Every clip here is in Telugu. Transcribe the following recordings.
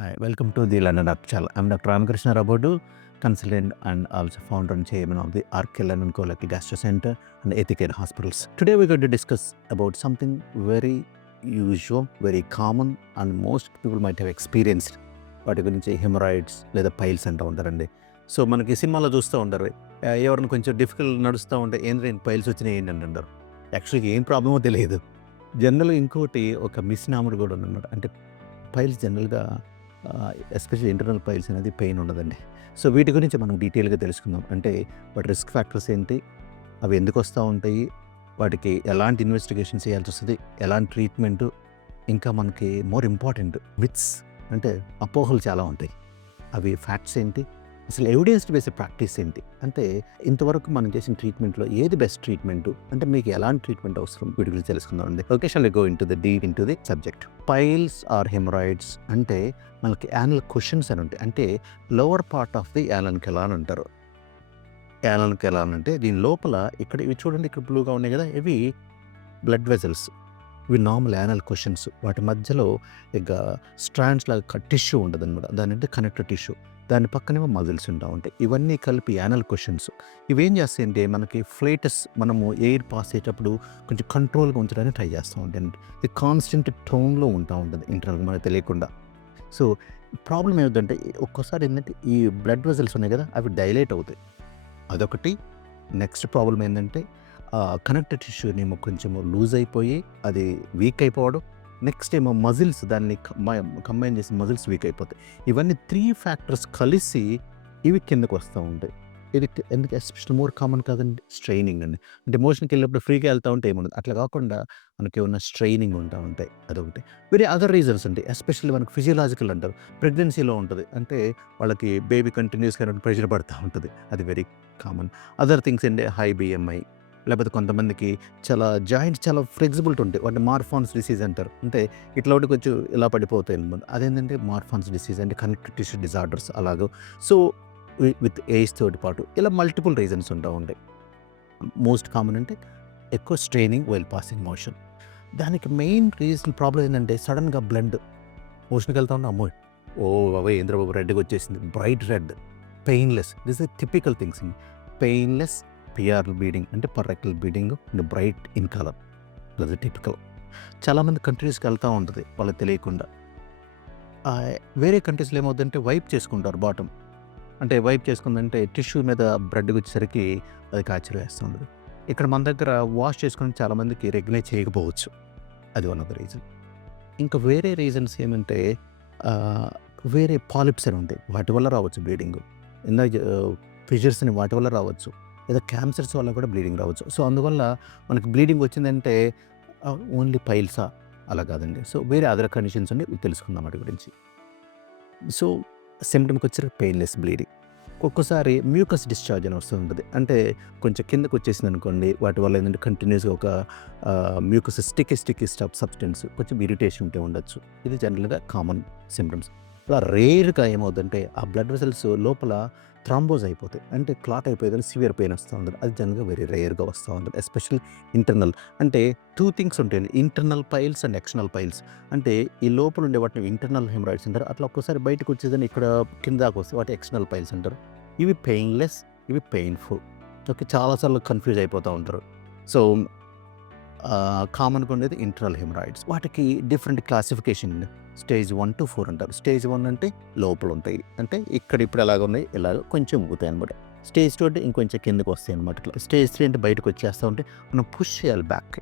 Hi, welcome to the London Upchal. I'm Dr. Ramakrishna Rabodu, consultant and also founder and chairman of the RK London Colic Gastro Center and Ethicare Hospitals. Today we're going to discuss about something very usual, very common, and most people might have experienced. వాటి గురించి హెమరాయిడ్స్ లేదా పైల్స్ అంటూ ఉంటారండి. సో మనకి సినిమాలో చూస్తూ ఉంటారు, ఎవరైనా కొంచెం డిఫికల్ట్ నడుస్తూ ఉంటే ఏంద్ర పైల్స్ వచ్చినాయి ఏంటంటే అంటారు. యాక్చువల్గా ఏం ప్రాబ్లమో తెలియదు. జనరల్గా ఇంకోటి ఒక మిస్నామర్ కూడా ఉందన్నమాట. అంటే పైల్స్ జనరల్గా ఎస్పెషల్లీ ఇంటర్నల్ పైల్స్ అనేది పెయిన్ ఉండదండి. సో వీటి గురించి మనం డీటెయిల్గా తెలుసుకుందాం. అంటే వాటి రిస్క్ ఫ్యాక్టర్స్ ఏంటి, అవి ఎందుకు వస్తూ ఉంటాయి, వాటికి ఎలాంటి ఇన్వెస్టిగేషన్ చేయాల్సి వస్తుంది, ఎలాంటి ట్రీట్మెంటు, ఇంకా మనకి మోర్ ఇంపార్టెంట్ మిత్స్ అంటే అపోహలు చాలా ఉంటాయి. అవి ఫ్యాక్ట్స్ ఏంటి, అసలు ఎవిడెన్స్ బేస్డ్ ప్రాక్టీస్ ఏంటి, అంటే ఇంతవరకు మనం చేసిన ట్రీట్మెంట్లో ఏది బెస్ట్ ట్రీట్మెంట్, అంటే మీకు ఎలాంటి ట్రీట్మెంట్ అవసరం, వీటి గురించి తెలుసుకుందాం అండి. Okay, shall we go into the deep into the subject. Piles or haemorrhoids అంటే మనకి యానల్ క్వశ్చన్స్ అని ఉంటాయి. అంటే lower part of the anal canal అంటారు. యానల్ కెనాల్ అంటే దీని లోపల ఇక్కడ ఇవి చూడండి, ఇక్కడ బ్లూగా ఉన్నాయి కదా, ఇవి బ్లడ్ వెజల్స్. ఇవి నార్మల్ యానల్ క్వశ్చన్స్. వాటి మధ్యలో ఇక స్ట్రాండ్స్ లాగా టిష్యూ ఉంటుంది అనమాట, దాని అంటే కనెక్టివ్ టిష్యూ. దాని పక్కనేమో మజిల్స్ ఉంటా ఉంటాయి. ఇవన్నీ కలిపి యానల్ క్వశ్చన్స్. ఇవేం చేస్తాయంటే మనకి ఫ్లేటస్, మనము ఎయిర్ పాస్ అయ్యేటప్పుడు కొంచెం కంట్రోల్గా ఉంచడానికి ట్రై చేస్తూ ఉంటాయి. ఇది కాన్స్టెంట్ టోన్లో ఉంటా ఉంటుంది ఇంటర్నల్ మనకు తెలియకుండా. సో ప్రాబ్లం ఏమిటంటే ఒక్కోసారి ఏంటంటే ఈ బ్లడ్ వెజల్స్ ఉన్నాయి కదా, అవి డైలేట్ అవుతాయి, అదొకటి. నెక్స్ట్ ప్రాబ్లం ఏంటంటే కనెక్టివ్ టిష్యూనేమో కొంచెము లూజ్ అయిపోయి అది వీక్ అయిపోవడం. నెక్స్ట్ ఏమో మజిల్స్, దాన్ని కంబైన్ చేసి మజిల్స్ వీక్ అయిపోతాయి. ఇవన్నీ 3 ఫ్యాక్టర్స్ కలిసి ఇవి కిందకు వస్తూ ఉంటాయి. ఇది ఎందుకు ఎస్పెషల్ మోర్ కామన్ కాదండి, స్ట్రైనింగ్ అండి. అంటే మోషన్కి వెళ్ళినప్పుడు ఫ్రీగా వెళ్తూ ఉంటే ఏముండదు, అట్లా కాకుండా మనకి ఏమన్నా స్ట్రైనింగ్ ఉంటా ఉంటాయి, అదొకటి. వేరే అదర్ రీజన్స్ ఉంటాయి, ఎస్పెషల్లీ మనకు ఫిజియలాజికల్ అంటారు. ప్రెగ్నెన్సీలో ఉంటుంది, అంటే వాళ్ళకి బేబీ కంటిన్యూస్గా ప్రెషర్ పడుతూ ఉంటుంది, అది వెరీ కామన్. అదర్ థింగ్స్ ఏంటి, హై బిఎంఐ, లేకపోతే కొంతమందికి చాలా జాయింట్స్ చాలా ఫ్లెక్సిబిలిటీ ఉంటాయి, వాటిని మార్ఫాన్స్ డిసీజ్ అంటారు. అంటే ఇట్లా ఒకటి కొంచెం ఇలా పడిపోతాయి అనమాట. అదేంటంటే మార్ఫాన్స్ డిసీజ్ అంటే కనెక్టివ్ టిష్యూ డిజార్డర్స్ అలాగో. సో విత్ ఏజ్ తోటి పాటు ఇలా మల్టిపుల్ రీజన్స్ ఉంటా ఉంటాయి. మోస్ట్ కామన్ అంటే ఎక్కువ స్ట్రెయినింగ్ వైల్ పాసింగ్ మోషన్. దానికి మెయిన్ రీజన్ ప్రాబ్లం ఏంటంటే సడన్గా బ్లడ్ మోషన్కి వెళ్తా ఉంటే అమ్మో, ఓ బాబోయ్ ఏంద్ర బాబు రెడ్గా వచ్చేసింది, bright red, painless. This is typical things. Painless PR bleeding అంటే per rectal bleeding and bright in colour, అది టిపికల్. చాలామంది కంట్రీస్కి వెళ్తూ ఉంటుంది వాళ్ళకి తెలియకుండా. వేరే కంట్రీస్లో ఏమవుతుందంటే వైప్ చేసుకుంటారు బాటమ్, అంటే వైప్ చేసుకుందంటే టిష్యూ మీద బ్లడ్ వచ్చేసరికి అది కాచరి వేస్తుంది. ఇక్కడ మన దగ్గర వాష్ చేసుకుని చాలామందికి రెగ్యులేట్ చేయకపోవచ్చు, అది వన్ ఆఫ్ ద రీజన్. ఇంకా వేరే రీజన్స్ ఏమంటే వేరే పాలిప్స్ అని ఉంటాయి, వాటి వల్ల రావచ్చు బ్లీడింగ్. ఇందాక ఫిషర్స్ అని, వాటి వల్ల రావచ్చు, లేదా క్యాన్సర్స్ వల్ల కూడా బ్లీడింగ్ రావచ్చు. సో అందువల్ల మనకి బ్లీడింగ్ వచ్చిందంటే ఓన్లీ పైల్సా, అలా కాదండి. సో వేరే అదర్ కండిషన్స్ ఉండి తెలుసుకుందాం వాటి గురించి. సో సిమ్టమ్కి వచ్చి పెయిన్లెస్ బ్లీడింగ్. ఒక్కొక్కసారి మ్యూకస్ డిశ్చార్జ్ అని వస్తుంటుంది, అంటే కొంచెం కిందకు వచ్చేసింది అనుకోండి, వాటి వల్ల ఏంటంటే కంటిన్యూస్గా ఒక మ్యూకస్ స్టిక్కీ సబ్స్టెన్స్, కొంచెం ఇరిటేషన్ ఉంటే ఉండొచ్చు. ఇది జనరల్గా కామన్ సిమ్టమ్స్. అలా రేర్గా ఏమవుతుందంటే ఆ బ్లడ్ వెసల్స్ లోపల థ్రాంబోజ్ అయిపోతాయి, అంటే క్లాట్ అయిపోయేదని సివియర్ పెయిన్ వస్తూ ఉంటుంది. అది జనరల్గా వెరీ రేర్గా వస్తూ ఉంటుంది, ఎస్పెషల్లీ ఇంటర్నల్. అంటే 2 థింగ్స్ ఉంటాయండి, internal piles and external piles. అంటే ఈ లోపల ఉండే వాటిని ఇంటర్నల్ హెమరాయిడ్స్ అంటారు. అట్లా ఒక్కోసారి బయటకు వచ్చేదని ఇక్కడ కింద దాకా వస్తే వాటి ఎక్స్టర్నల్ పైల్స్ అంటారు. ఇవి పెయిన్లెస్, ఇవి పెయిన్ఫుల్. ఓకే, చాలాసార్లు కన్ఫ్యూజ్ అయిపోతూ ఉంటారు. సో కామన్గా ఉండేది ఇంటర్నల్ హెమరాయిడ్స్. వాటికి డిఫరెంట్ క్లాసిఫికేషన్, స్టేజ్ 1 to 4 అంటారు. స్టేజ్ 1 అంటే లోపల ఉంటాయి, అంటే ఇక్కడ ఇప్పుడు ఎలాగ ఉన్నాయి ఇలాగ కొంచెం ఊగుతాయి అనమాట. స్టేజ్ 2 అంటే ఇంకొంచెం కిందకు వస్తాయి అనమాట. ఇట్లా స్టేజ్ 3 అంటే బయటకు వచ్చేస్తూ ఉంటే మనం పుష్ చేయాలి బ్యాక్.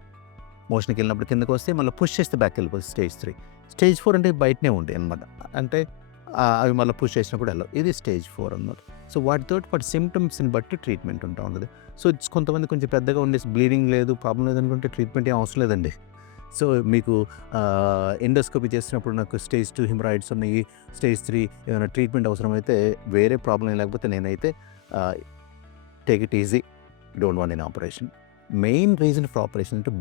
మోషన్కి వెళ్ళినప్పుడు కిందకు వస్తే మళ్ళీ పుష్ చేస్తే బ్యాక్ వెళ్ళిపోతుంది స్టేజ్ 3. స్టేజ్ 4 అంటే బయటనే ఉంటాయి అనమాట, అంటే అవి మళ్ళీ పుష్ చేసినప్పుడు వెళ్ళవు. ఇది స్టేజ్ 4 అన్నమాట. సో వాటి సిమ్టమ్స్ని బట్టి ట్రీట్మెంట్ ఉంటా ఉంటుంది. సో కొంతమంది కొంచెం పెద్దగా ఉండే బ్లీడింగ్ లేదు, ప్రాబ్లం లేదనుకుంటే ట్రీట్మెంట్ ఏం అవసరం లేదండి. సో మీకు ఎండోస్కోపీ చేసినప్పుడు నాకు స్టేజ్ 2 హిమరాయిడ్స్ ఉన్నాయి, స్టేజ్ 3 ఏమైనా ట్రీట్మెంట్ అవసరమైతే, వేరే ప్రాబ్లం లేకపోతే నేనైతే take it easy, don't want an operation. Main reason for operation అంటే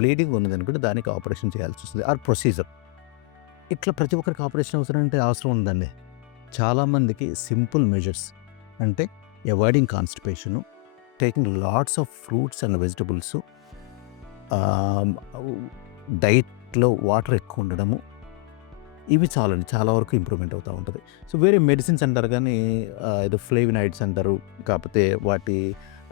బ్లీడింగ్ ఉన్నదనుకుంటే దానికి ఆపరేషన్ చేయాల్సి వస్తుంది, ఆర్ ప్రొసీజర్. ఇట్లా ప్రతి ఒక్కరికి ఆపరేషన్ అవసరం అంటే అవసరం ఉందండి. చాలామందికి సింపుల్ మెజర్స్ అంటే avoiding constipation, taking lots of fruits and vegetables, డైట్లో వాటర్ ఎక్కువ ఉండడము, ఇవి చాలండి. చాలా వరకు ఇంప్రూవ్‌మెంట్ అవుతా ఉంటది. సో, వేరే మెడిసిన్స్ అంటారు గానీ ఏదో ఫ్లేవినాయిడ్స్ అంటారు. కాపోతే వాటి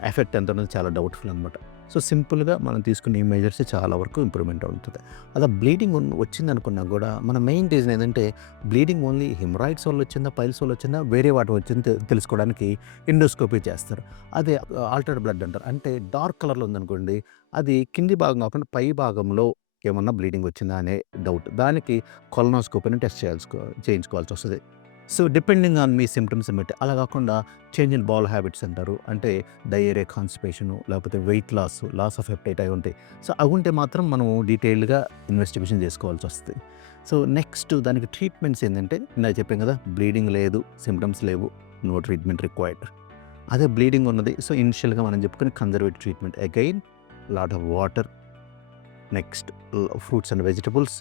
ఎఫెక్ట్ ఎంతన్నది చాలా డౌట్‌ఫుల్ అనమాట. సో, సింపుల్‌గా మనం తీసుకునే ఈ మెజర్సే చాలా వరకు ఇంప్రూవ్‌మెంట్ ఉంటది. అలా బ్లీడింగ్ వచ్చిందనుకున్నా గూడా మన మెయిన్ రీజన్ ఏందంటే బ్లీడింగ్ ఓన్లీ హెమరాయిడ్స్ వల్ల వచ్చిందా, పైల్స్ వల్ల వచ్చిందా, వేరే వాటి వచ్చిందో తెలుసుకోవడానికి ఎండోస్కోపీ చేస్తారు. అదే ఆల్టర్డ్ బ్లడ్ అంటారు. అంటే డార్క్ కలర్‌లో ఉందనుకోండి, అది కింది భాగం కాకుండా పై భాగంలో ఏమన్నా బ్లీడింగ్ వచ్చిందా అనే డౌట్. దానికి కొలనోస్కోపీ అని test చేయించుకోవాల్సొస్తది. So, depending on me సింప్టమ్స్‌ని బట్టి. అలా కాకుండా చేంజ్ ఇన్ బౌల్ హ్యాబిట్స్ అంటారు. అంటే డయేరియా, కాన్‌స్టిపేషను లేకపోతే వెయిట్ లాస్ ఆఫ్ ఎపటైట్ అవి ఉంటాయి. సో, అవి ఉంటే మాత్రం మనం డీటెయిల్డ్‌గా ఇన్వెస్టిగేషన్ చేసుకోవాల్సొస్తది. సో, నెక్స్ట్ దానికి ట్రీట్మెంట్స్ ఏందంటే ఇందాక చెప్పాను కదా! బ్లీడింగ్ లేదు, సింప్టమ్స్ లేవు, నో ట్రీట్మెంట్ రిక్వైర్డ్. అదే బ్లీడింగ్ ఉన్నది. సో, ఇనిషియల్‌గా మనం చెప్పుకునే conservative treatment. Again lot of water, next fruits and vegetables,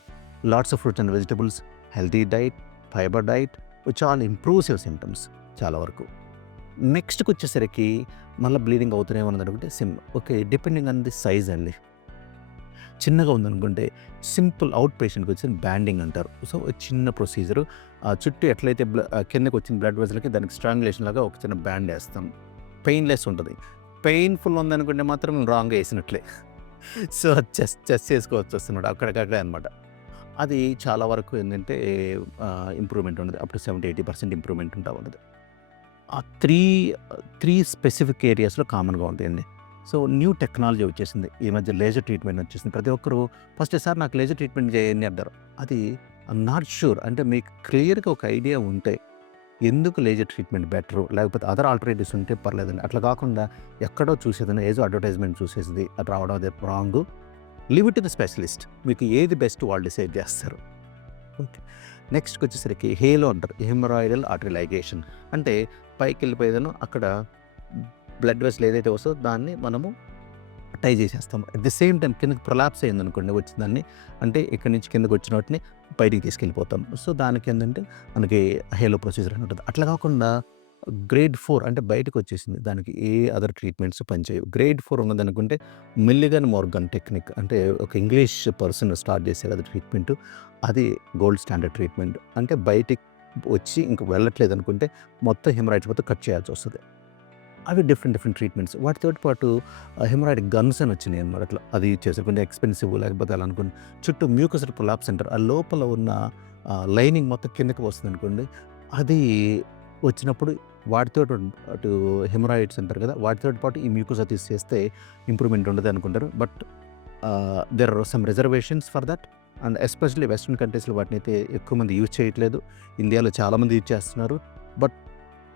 lots of fruits and vegetables, healthy diet, fibre diet which all improves your symptoms చాలా వరకు. నెక్స్ట్‌కొచ్చేసరికి మళ్ళా బ్లీడింగ్ అవుతూనే ఉన్నదనుకుంటే okay. Depending on the size అండి. చిన్నగా ఉందనుకుంటే సింపుల్ అవుట్ పేషెంట్‌కి వచ్చి బ్యాండింగ్ అంటారు. సో, చిన్న ప్రొసీజరు చుట్టూ ఎట్లయితే కిందకొచ్చిన బ్లడ్ వెసల్‌కి దానికి స్ట్రాంగులేషన్ లాగా ఒక చిన్న బ్యాండ్ ఏస్తాం. పెయిన్‌లెస్ ఉంటది. పెయిన్‌ఫుల్ ఉందనుకుంటే మాత్రం రాంగ్‌గా ఏసినట్లే. సో, చెస్ట్ చేసుకోవచ్చొస్తున్నాడు అక్కడికక్కడే అనమాట. అది చాలా వరకు ఏందంటే ఇంప్రూవ్‌మెంట్ ఉండదు. అప్ టు 70, 80% ఇంప్రూవ్‌మెంట్ ఉంటా ఉంటది. ఆ 3 స్పెసిఫిక్ ఏరియాస్‌లో కామన్‌గా ఉంటాయండి. సో, న్యూ టెక్నాలజీ వచ్చేసింది. ఈ మధ్య లేజర్ ట్రీట్మెంట్ వచ్చేసింది. ప్రతి ఒక్కరు ఫస్ట్ సార్ నాకు లేజర్ ట్రీట్మెంట్ చేయండి అంటారు. అది ఐయామ్ నాట్ ష్యూర్. అంటే మీకు క్లియర్‌గా ఒక ఐడియా ఉంటే ఎందుకు లేజర్ ట్రీట్మెంట్ బెటరు, లేకపోతే అదర్ ఆల్టర్‌నేటివ్స్ ఉంటే పర్లేదండి. అట్లా కాకుండా ఎక్కడో చూసేదని ఏదో అడ్వర్టైజ్‌మెంట్ చూసేసి అది రావడం అది wrong. Leave it to the specialist. మీకు ఏది బెస్ట్ వాళ్ళు డిసైడ్ చేస్తారు. ఓకే. నెక్స్ట్‌కొచ్చేసరికి హేలో అంటారు. Haemorrhoidal artery ligation. అంటే పైకెళ్ళిపోయేదను అక్కడ బ్లడ్ వెసల్ ఏదైతే వస్తదో దాన్ని మనము టై చేసేస్తాం. అట్ ది సేమ్ టైమ్ కిందకి ప్రొలాప్స్ అయిందనుకోండి వచ్చిందాన్ని, అంటే ఇక్కడి నుంచి కిందకొచ్చిన వాటిని బయటికి తీసుకెళ్ళిపోతాం. సో, దానికేందంటే మనకి హేలో ప్రొసీజర్ అని ఉంటది. అట్లా కాకుండా గ్రేడ్ 4 అంటే బయటకొచ్చేసింది. దానికి ఏ అదర్ ట్రీట్మెంట్స్ పనిచేయవు. గ్రేడ్ 4 ఉన్నదనుకుంటే మిల్లిగన్ మోర్గన్ టెక్నిక్ అంటే ఒక ఇంగ్లీష్ పర్సన్ స్టార్ట్ చేశారు అది ట్రీట్మెంటు. అది గోల్డ్ స్టాండర్డ్ ట్రీట్మెంట్. అంటే బయటికి వచ్చి ఇంక వెళ్ళట్లేదనుకుంటే మొత్తం హెమరాయిడ్స్ మొత్తం కట్ చేయాల్సొస్తది. అవి డిఫరెంట్ ట్రీట్మెంట్స్. వాటితోటి పాటు హెమరాయిడ్ గన్స్ అని వచ్చినాయన్నమాట అట్లా. అది చేసారు. కొంచెం ఎక్స్‌పెన్సివ్ లేకపోతే అలా అనుకోని చుట్టూ మ్యూకసల్ ప్రొలాప్స్ అంటారు. ఆ లోపల ఉన్న లైనింగ్ మొత్తం కిందకి వస్తుందనుకోండి. అది వచ్చినప్పుడు వాటితోటి అటు హెమరాయిడ్స్ అంటారు కదా! వాటితోటి పాటు ఈ మ్యూకోసా తీసేస్తే ఇంప్రూవ్‌మెంట్ ఉండదు అనుకుంటారు. But there are some reservations for that. And especially western కంట్రీస్‌లో వాటినైతే ఎక్కువ మంది యూజ్ చేయట్లేదు. ఇండియాలో చాలామంది యూజ్ చేస్తున్నారు. బట్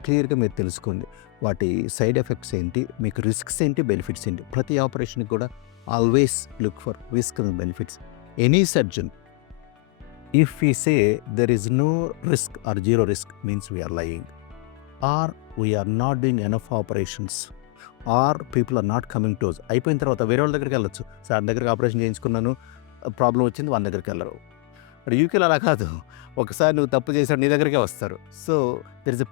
క్లియర్‌గా మీరు తెలుసుకోండి. వాటి సైడ్ ఎఫెక్ట్స్ ఏంటి? మీకు రిస్క్స్ ఏంటి? బెనిఫిట్స్ ఏంటి? ప్రతి ఆపరేషన్‌కి కూడా always look for risk and benefits. Any surgeon if we say there is no risk or zero risk means we are lying. Or we are not doing enough operations. Or people are not coming to us. అయిపోయిన తర్వాత వేరే వాళ్ళ దగ్గరికెళ్ళొచ్చు. సార్ దగ్గరికి ఆపరేషన్ చేయించుకున్నాను. ప్రాబ్లమ్ వచ్చింది వాళ్ళ దగ్గరికెళ్ళరు. మరి యూకేలో అలా కాదు. ఒకసారి నువ్వు తప్పు చేసావు నీ దగ్గరికే వస్తారు. So, there is a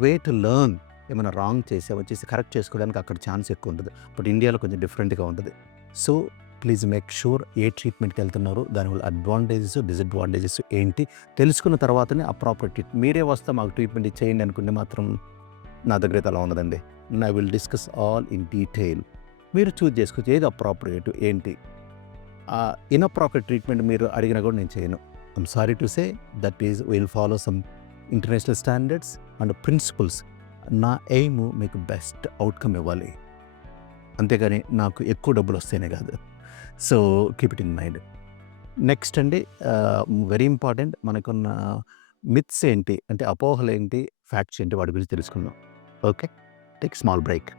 way to learn. ఏమైనా రాంగ్ చేసి కరెక్ట్ చేసుకోవడానికి అక్కడ ఛాన్స్ ఎక్కువ ఉంటది. బట్ ఇండియాలో కొంచెం డిఫరెంట్‌గా ఉంటది. సో, ప్లీజ్ మేక్ ష్యూర్ ఏ ట్రీట్మెంట్‌కి వెళ్తున్నారో దానివల్ల అడ్వాంటేజెస్, డిసడ్వాంటేజెస్ ఏంటి తెలుసుకున్న తర్వాతనే అప్రాపర్ మీరే వస్తే మాకు ట్రీట్మెంట్ ఇచ్చేయండి అనుకుంటే మాత్రం నా దగ్గరైతే అలా ఉండదండి. I will discuss all in detail. మీరు చూజ్ చేసుకోవచ్చు ఏది అప్రాప్రియేట్ ఏంటి. ఇన్‌అప్రాపరియేట్ ట్రీట్మెంట్ మీరు అడిగినా కూడా నేను చేయను. I'm sorry to say that is will follow some international standards and principles. నా ఎయిమ్ మీకు బెస్ట్ అవుట్‌కమ్ ఇవ్వాలి. అంతేగాని నాకు ఎక్కువ డబ్బులొస్తేనే కాదు. సో, కీప్ ఇట్ ఇన్ మైండ్. నెక్స్ట్ అండి వెరీ ఇంపార్టెంట్ మనకున్న మిత్స్ ఏంటి? అంటే అపోహలేంటి? ఫ్యాక్ట్స్ ఏంటి? వాటి గురించి తెలుసుకుందాం. Okay. Take small break.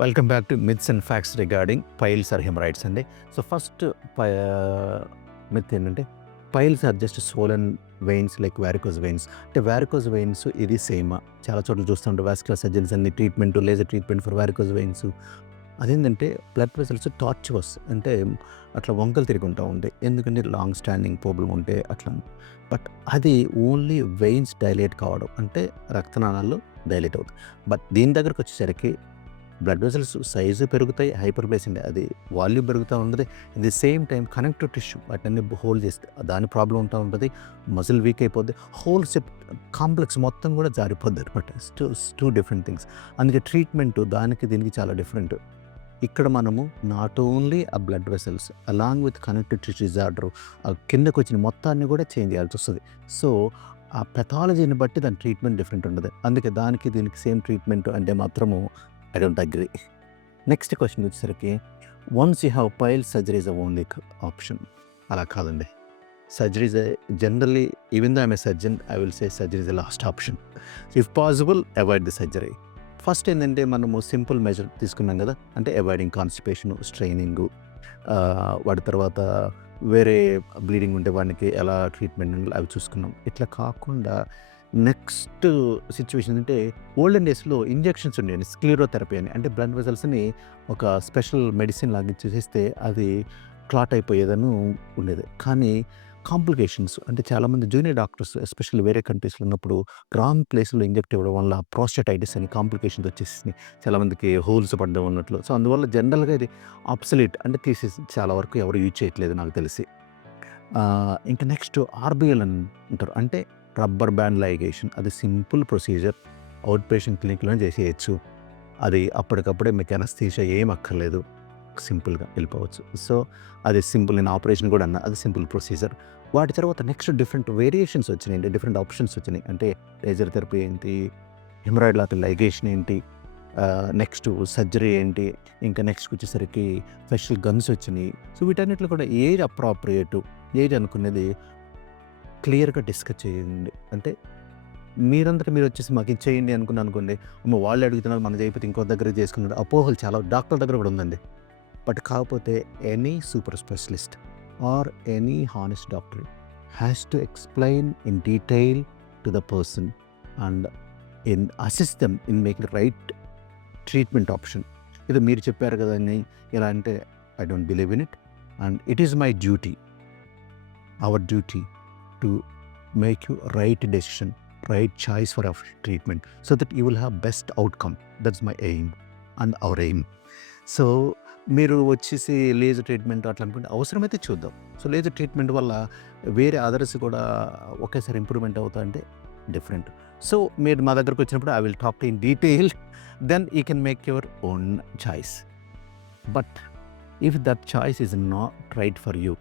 Welcome back to myths and facts regarding piles or haemorrhoids అండి. సో, ఫస్ట్ మిత్ ఏంటంటే piles are just swollen veins like varicose veins. అంటే వారికోస్ వెయిన్స్ ఇది సేమా. చాలా చోట్ల చూస్తుంటారు వాస్కులర్ సర్జన్స్ అన్ని treatment, laser treatment for varicose veins. అదేంటంటే బ్లడ్ వెసల్స్ టార్చువస్ అంటే అట్లా వంకలు తిరిగి ఉంటా ఉంటాయి. ఎందుకంటే లాంగ్ స్టాండింగ్ ప్రాబ్లమ్ ఉంటే అట్లా. బట్ అది ఓన్లీ వెయిన్స్ డైలేట్ కావడం అంటే రక్తనాళాలు డైలేట్ అవుతుంది. బట్ దీని దగ్గరకు వచ్చేసరికి బ్లడ్ వెసల్స్ సైజు పెరుగుతాయి, హైపర్ప్లేసియా అది వాల్యూమ్ పెరుగుతూ ఉంటుంది. At the same time connective tissue వాటిని హోల్డ్ చేస్తే దాని ప్రాబ్లం ఉంటూ ఉంటుంది. మజిల్ వీక్ అయిపోద్ది. హోల్ కాంప్లెక్స్ మొత్తం కూడా జారిపోద్ది అనమాట. Two different things. అందుకే ట్రీట్మెంట్ దానికి దీనికి చాలా డిఫరెంట్. ఇక్కడ మనము నాట్ ఓన్లీ ఆ blood vessels along with connective tissue disorder కిందకు వచ్చిన మొత్తాన్ని కూడా చేంజ్ చేయాల్సి వస్తుంది. సో ఆ పెథాలజీని బట్టి దాని ట్రీట్మెంట్ డిఫరెంట్ ఉంటుంది. అందుకే దానికి దీనికి సేమ్ ట్రీట్మెంట్ అంటే మాత్రము I don't agree. Next question వచ్చేసరికి once you have pile surgery is the only option. అలా కాదండి. Surgery is generally even though I'm a surgeon I will say surgery is the last option. If possible avoid the surgery. First ఏంటంటే మనము సింపుల్ మెజర్ తీసుకున్నాం కదా, అంటే అవాయిడింగ్ కాన్స్టిపేషను, స్ట్రైనింగు, వాటి తర్వాత వేరే బ్లీడింగ్ ఉంటే వానికి ఎలా ట్రీట్మెంట్ అవి చూసుకున్నాం. ఇట్లా కాకుండా నెక్స్ట్ సిచ్యువేషన్ అంటే ఓల్డెన్ డేస్లో ఇంజెక్షన్స్ ఉండేవి, స్క్లీరోథెరపీ అని. అంటే బ్లడ్ వెసల్స్ని ఒక స్పెషల్ మెడిసిన్ లాగా చేసేస్తే అది క్లాట్ అయిపోయేదని ఉండేది. కానీ కాంప్లికేషన్స్ అంటే చాలామంది జూనియర్ డాక్టర్స్ ఎస్పెషల్లీ వేరే కంట్రీస్లో ఉన్నప్పుడు రాంగ్ ప్లేస్లో ఇంజెక్ట్ ఇవ్వడం వల్ల ప్రోస్టటైటిస్ అని కాంప్లికేషన్స్ వచ్చేసి చాలామందికి హోల్స్ పడ్డం ఉన్నట్లు. సో అందువల్ల జనరల్గా ఇది ఆబ్సలీట్ అంటే తీసేసి చాలా వరకు ఎవరు యూజ్ చేయట్లేదు నాకు తెలిసి. ఇంకా నెక్స్ట్ ఆర్బిఎల్ అని అంటారు, అంటే రబ్బర్ బ్యాండ్ లైగేషన్. అది సింపుల్ ప్రొసీజర్, అవుట్ పేషెంట్ క్లినిక్లో చేసేయచ్చు. అది అప్పటికప్పుడే మీకు అనస్థీషియా ఏం అక్కర్లేదు, సింపుల్గా వెళ్ళిపోవచ్చు. సో అది సింపుల్. నేను ఆపరేషన్ కూడా అన్నా, అది సింపుల్ ప్రొసీజర్. వాటి తర్వాత నెక్స్ట్ డిఫరెంట్ వేరియేషన్స్ వచ్చినాయి, అంటే డిఫరెంట్ ఆప్షన్స్ వచ్చినాయి. అంటే లేజర్ థెరపీ ఏంటి, హెమరాయిడ్ లాగా లైగేషన్ ఏంటి, నెక్స్ట్ సర్జరీ ఏంటి, ఇంకా నెక్స్ట్ వచ్చేసరికి ఫెషల్ గన్స్ వచ్చినాయి. సో వీటన్నిటిలో కూడా ఏజ్ అప్రాప్రియేటు, ఏజ్ అనుకునేది క్లియర్గా డిస్కస్ చేయండి. అంటే మీరంతటా మీరు వచ్చేసి మాకు ఇది చేయండి అనుకున్నాను అనుకోండి, వాళ్ళు అడుగుతున్నారు మనం చేయకపోతే ఇంకో దగ్గర చేసుకున్నారు, అపోహలు చాలా డాక్టర్ దగ్గర కూడా ఉందండి. బట్ కాకపోతే any super specialist or any honest doctor has to explain in detail to the person and in assist them in making right treatment option. ఇది మీరు చెప్పారు కదా అని ఇలా అంటే I don't believe in it. And it is my duty, our duty to make you right decision, right choice for our treatment so that you will have best outcome. That's my aim and our aim. So మీరు వచ్చేసి లేజర్ ట్రీట్మెంట్ అట్లా అనుకుంటే అవసరమైతే చూద్దాం. సో లేజర్ ట్రీట్మెంట్ వల్ల వేరే అదర్స్ కూడా ఒకేసారి ఇంప్రూవ్మెంట్ అవుతా అంటే డిఫరెంట్. సో మీరు మా దగ్గరకు వచ్చినప్పుడు I will talk in detail, then you can make your own choice. But if that choice is not right for you,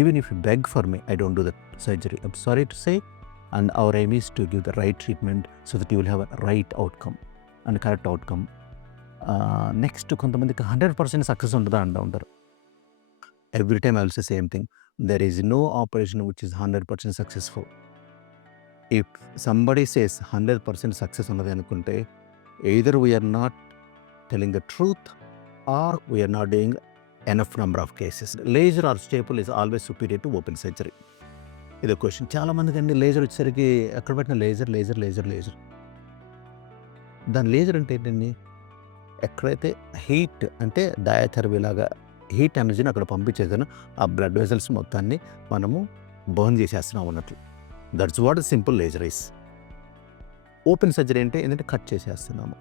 even if you beg for me, I don't do that surgery. I'm sorry to say. And our aim is to give the right treatment so that you will have a right outcome and correct outcome. Next, కొంతమందికి 100% సక్సెస్ ఉంటుందా అంటూ ఉంటారు. Every time I will say same thing. There is no operation which is 100% successful. If somebody says 100% success ఉన్నది అనుకుంటే either we're not telling the truth or we're not doing enough number of cases. Laser or staple is always superior to open surgery. ఇది క్వశ్చన్ చాలా మందికి అండి. లేజర్ వచ్చేసరికి ఎక్కడ పెట్టిన లేజర్ లేజర్ లేజర్ లేజర్. దాని లేజర్ అంటే ఏంటండి, ఎక్కడైతే హీట్ అంటే డయాథెరపీ లాగా హీట్ ఎనర్జీని అక్కడ పంపించేసాను, ఆ బ్లడ్ వెసల్స్ మొత్తాన్ని మనము బర్న్ చేసేస్తున్నాం అన్నట్లు. That's what simple laser is. Open surgery అంటే ఏంటంటే కట్ చేసేస్తున్నాము.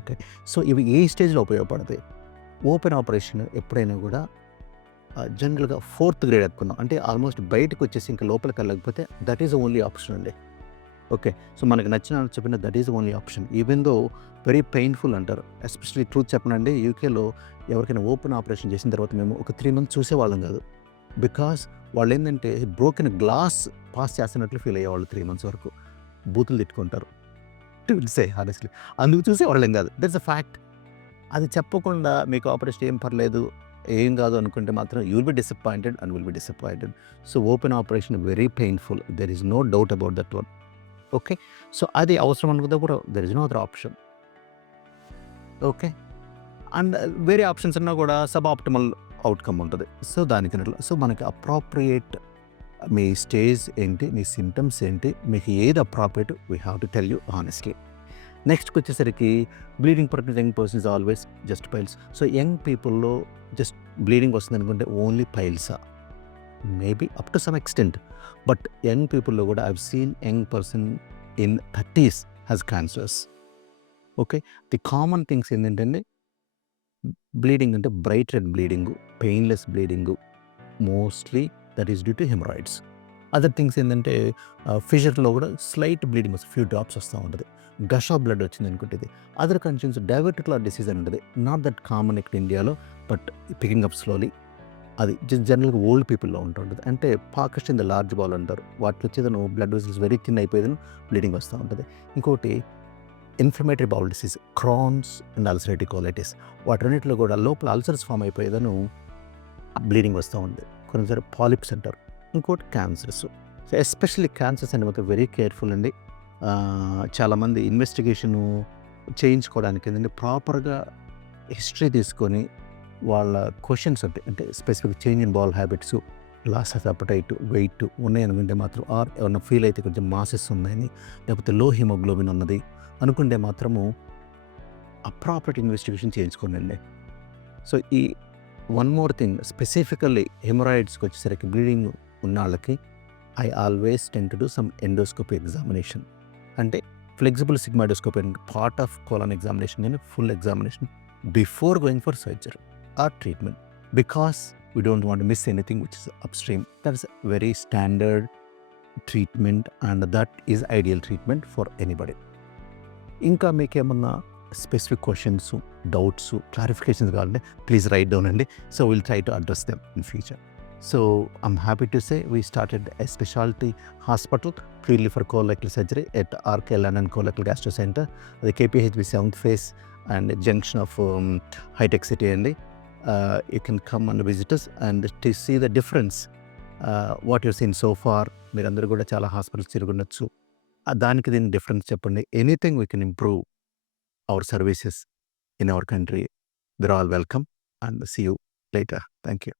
ఓకే, సో ఇవి ఏ స్టేజ్లో ఉపయోగపడతాయి? ఓపెన్ ఆపరేషన్ ఎప్పుడైనా కూడా జనరల్గా 4th గ్రేడ్ అనుకున్నాం, అంటే ఆల్మోస్ట్ బయటకు వచ్చేసి ఇంకా లోపలికి వెళ్ళకపోతే దట్ ఈస్ ఓన్లీ ఆప్షన్ అండి. ఓకే, సో మనకు నచ్చిన చెప్పిన that is only option. Even though very painful అంటారు. ఎస్పెషల్లీ ట్రూత్ చెప్పనండి, యూకేలో ఎవరికైనా ఓపెన్ ఆపరేషన్ చేసిన తర్వాత మేము ఒక 3 months చూసేవాళ్ళం కాదు. బికాస్ వాళ్ళు ఏంటంటే బ్రోకెన్ గ్లాస్ పాస్ చేస్తున్నట్లు ఫీల్ అయ్యేవాళ్ళు 3 months వరకు. బూతులు తిట్టుకుంటారు సే హానెస్ట్లీ, అందుకు చూసేవాళ్ళం కాదు. That's a fact. అది చెప్పకుండా మీకు ఆపరేషన్ ఏం పర్లేదు ఏం కాదు అనుకుంటే మాత్రం you will be disappointed and will be disappointed. So open operation very painful, there is no doubt about that one. Okay, so అది అవసరం అనుకుంటే కూడా there is no other option. Okay, and వేరే ఆప్షన్స్ ఉన్నా కూడా సబ్ ఆప్టిమల్ అవుట్కమ్ ఉంటుంది. సో దానికి సో మనకి అప్రాప్రియేట్ మీ స్టేజ్ ఏంటి, మీ సిమ్టమ్స్ ఏంటి, మీకు ఏది appropriate we have to tell you honestly. నెక్స్ట్కి వచ్చేసరికి bleeding for young persons always just piles. So young పీపుల్లో జస్ట్ బ్లీడింగ్ వస్తుంది అనుకుంటే ఓన్లీ పైల్సా? Maybe up to some extent. But young పీపుల్లో కూడా I've seen young person in 30s has cancers. Okay. The common things ఏంటంటే బ్లీడింగ్ అంటే bright red bleeding, painless bleeding, mostly that is due to haemorrhoids. Other things ఏంటంటే ఫిషర్‌లో కూడా స్లైట్ బ్లీడింగ్ వస్తుంది. ఫ్యూ డ్రాప్స్ వస్తా ఉంటది. గష్ ఆఫ్ బ్లడ్ వచ్చిందనుకుంటే ఇది. అదర్ కండిషన్స్ డైవర్టిక్యులర్ డిసీజ్ అని ఉంటది. నాట్ దట్ కామన్ ఇక్కడ ఇండియాలో, బట్ పికింగ్ అప్ స్లోలీ. అది జనరల్‌గా ఓల్డ్ పీపుల్‌లో ఉంటుంటది. అంటే pockets in the large bowel అంటారు. వాటిలో వచ్చేదను బ్లడ్ వెసల్స్ వెరీ థిన్ అయిపోయేదను బ్లీడింగ్ వస్తా ఉంటది. ఇంకోటి inflammatory bowel disease, Crohn's and ulcerative colitis. వాటన్నిటిలో కూడా లోపల అల్సర్స్ ఫార్మ్ అయిపోయేదను బ్లీడింగ్ వస్తూ ఉంది. కొన్నిసార్లు పాలిప్స్ అంటారు. ఇంకోటి క్యాన్సర్స్. సో ఎస్పెషల్లీ క్యాన్సర్స్ అనేవి మాత్రం వెరీ కేర్‌ఫుల్ అండి. చాలామంది ఇన్వెస్టిగేషను చేయించుకోవడానికి ఏంటంటే ప్రాపర్‌గా హిస్టరీ తీసుకొని వాళ్ళ క్వెషన్స్ ఉంటాయి. అంటే specific change in bowel habits, loss of appetite, weight ఉన్నాయనుకుంటే మాత్రం, ఆర్ ఏమన్నా ఫీల్ అయితే కొంచెం మాసెస్ ఉన్నాయని, లేకపోతే లో హిమోగ్లోబిన్ ఉన్నది అనుకుంటే మాత్రము అప్రాపర్ట్ ఇన్వెస్టిగేషన్ చేయించుకోండి. సో ఈ వన్ మోర్ థింగ్, స్పెసిఫికల్లీ హెమరాయిడ్స్కి వచ్చేసరికి బ్లీడింగ్ ఉన్న వాళ్ళకి I always tend to do some endoscopy examination. అంటే flexible sigmoidoscopy and part of colon examination కానీ full examination before going for surgery or treatment, because we don't want to miss anything which is upstream. That is very standard treatment and that is ideal treatment for anybody. ఇంకా మీకేమన్నా స్పెసిఫిక్ క్వశ్చన్స్, డౌట్స్, క్లారిఫికేషన్స్ కావాలంటే ప్లీజ్ రైట్ డౌన్ అండి. So will try to address them in future. So I'm happy to say we started a speciality hospital purely for colorectal surgery at RK London colorectal gastro centre. అది KPHB 7th phase and junction of హైటెక్ సిటీ అండి. You can come and visit us and to see the difference what you've seen so far. మీరందరూ కూడా చాలా హాస్పిటల్స్ తిరుగుండొచ్చు. దానికి దీనికి డిఫరెన్స్ చెప్పండి. Anything we can improve our services in our country. They're all welcome and see you later. Thank you.